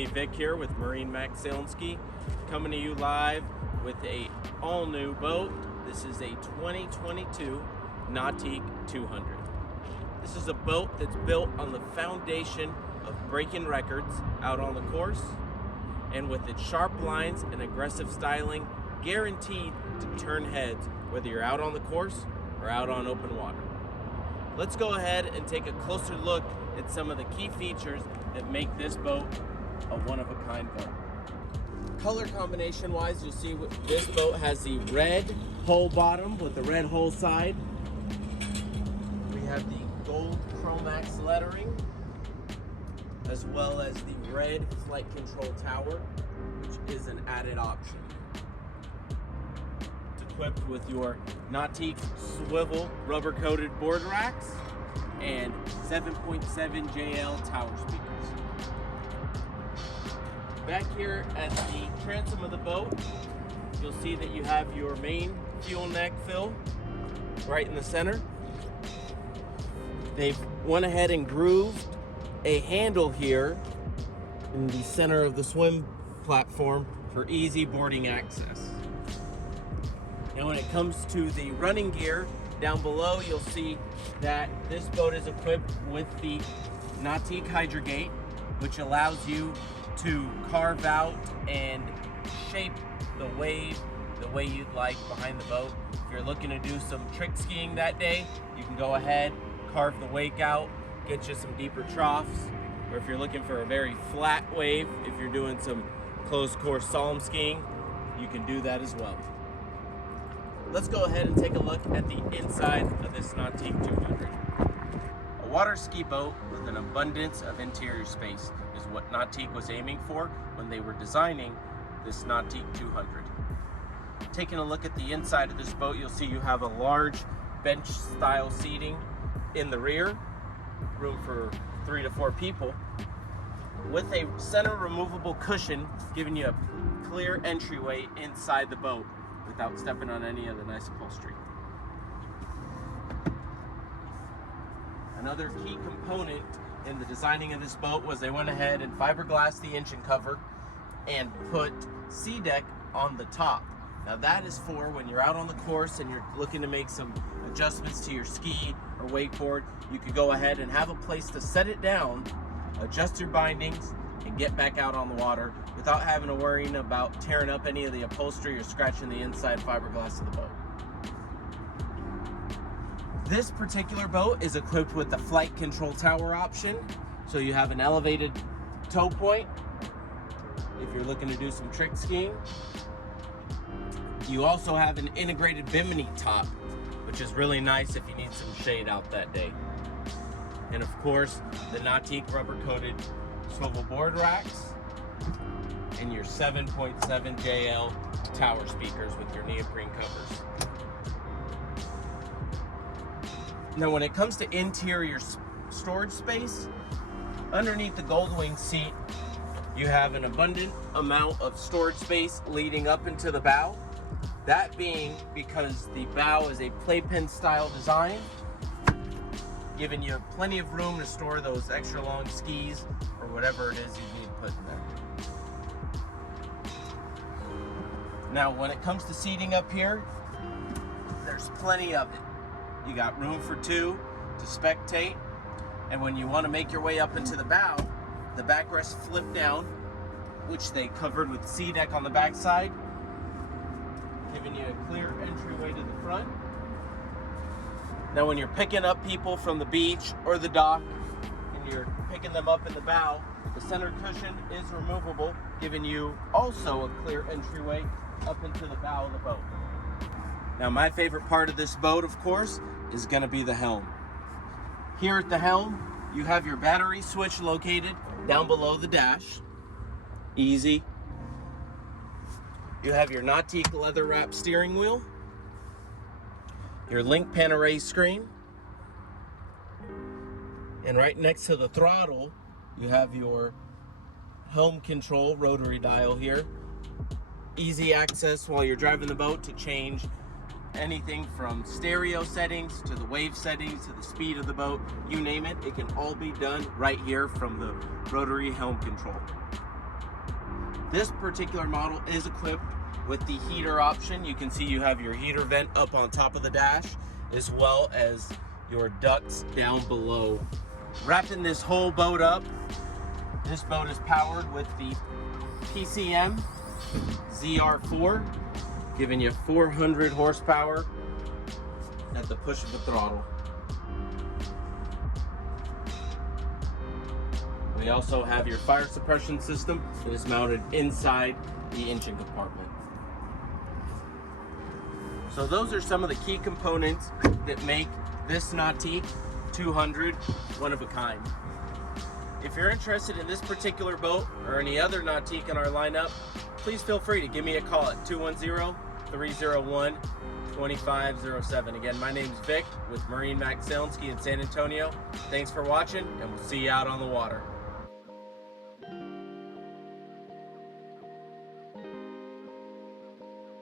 me, Vic, here with MarineMax Sailandski, coming to you live with a all-new boat. This is a 2022 Nauteak 200. This is a boat that's built on the foundation of breaking records out on the course, and with its sharp lines and aggressive styling, guaranteed to turn heads whether you're out on the course or out on open water. Let's go ahead and take a closer look at some of the key features that make this boat a one-of-a-kind boat. Color combination wise, you'll see this boat has the red hull bottom with the red hull side. We have the gold Chromax lettering, as well as the red flight control tower, which is an added option. It's equipped with your Nauteak swivel rubber coated board racks and 7.7 JL tower speakers. Back here at the transom of the boat, you'll see that you have your main fuel neck fill right in the center. They've went ahead and grooved a handle here in the center of the swim platform for easy boarding access. Now when it comes to the running gear, down below you'll see that this boat is equipped with the Nauteak Hydrogate, which allows you to carve out and shape the wave the way you'd like behind the boat. If you're looking to do some trick skiing that day, you can go ahead, carve the wake out, get you some deeper troughs. Or if you're looking for a very flat wave, if you're doing some closed course slalom skiing, you can do that as well. Let's go ahead and take a look at the inside of this Nauteak 200. A water ski boat with an abundance of interior space is what Nauteak was aiming for when they were designing this Nauteak 200. Taking a look at the inside of this boat, you'll see you have a large bench style seating in the rear, room for 3 to 4 people, with a center removable cushion giving you a clear entryway inside the boat without stepping on any of the nice upholstery. Another key component in the designing of this boat was they went ahead and fiberglassed the engine cover and put SeaDek on the top. Now that is for when you're out on the course and you're looking to make some adjustments to your ski or wakeboard, you could go ahead and have a place to set it down, adjust your bindings, and get back out on the water without having to worry about tearing up any of the upholstery or scratching the inside fiberglass of the boat. This particular boat is equipped with the flight control tower option, so you have an elevated tow point if you're looking to do some trick skiing. You also have an integrated bimini top, which is really nice if you need some shade out that day. And of course, the Nauteak rubber coated swivel board racks and your 7.7 JL tower speakers with your neoprene covers. Now when it comes to interior storage space, underneath the Goldwing seat, you have an abundant amount of storage space leading up into the bow. That being because the bow is a playpen-style design, giving you plenty of room to store those extra long skis or whatever it is you need put in there. Now when it comes to seating up here, there's plenty of it. You got room for 2 to spectate, and when you want to make your way up into the bow, the backrests flip down, which they covered with SeaDek on the backside, giving you a clear entryway to the front. Now when you're picking up people from the beach or the dock and you're picking them up in the bow, the center cushion is removable, giving you also a clear entryway up into the bow of the boat. Now my favorite part of this boat, of course, is going to be the helm. Here at the helm, you have your battery switch located down below the dash. Easy. You have your Nauteak leather wrap steering wheel, your link pan array screen, and right next to the throttle, you have your helm control rotary dial here. Easy access while you're driving the boat to change anything from stereo settings to the wave settings to the speed of the boat, you name it, it can all be done right here from the rotary helm control. This particular model is equipped with the heater option. You can see you have your heater vent up on top of the dash, as well as your ducts down below. Wrapping this whole boat up, this boat is powered with the PCM ZR4, giving you 400 horsepower at the push of the throttle. We also have your fire suppression system that is mounted inside the engine compartment. So those are some of the key components that make this Nautique 200 one of a kind. If you're interested in this particular boat or any other Nautique in our lineup, please feel free to give me a call at 210-301-2507. Again, my name's Vic with MarineMax Sailandski in San Antonio. Thanks for watching, and we'll see you out on the water.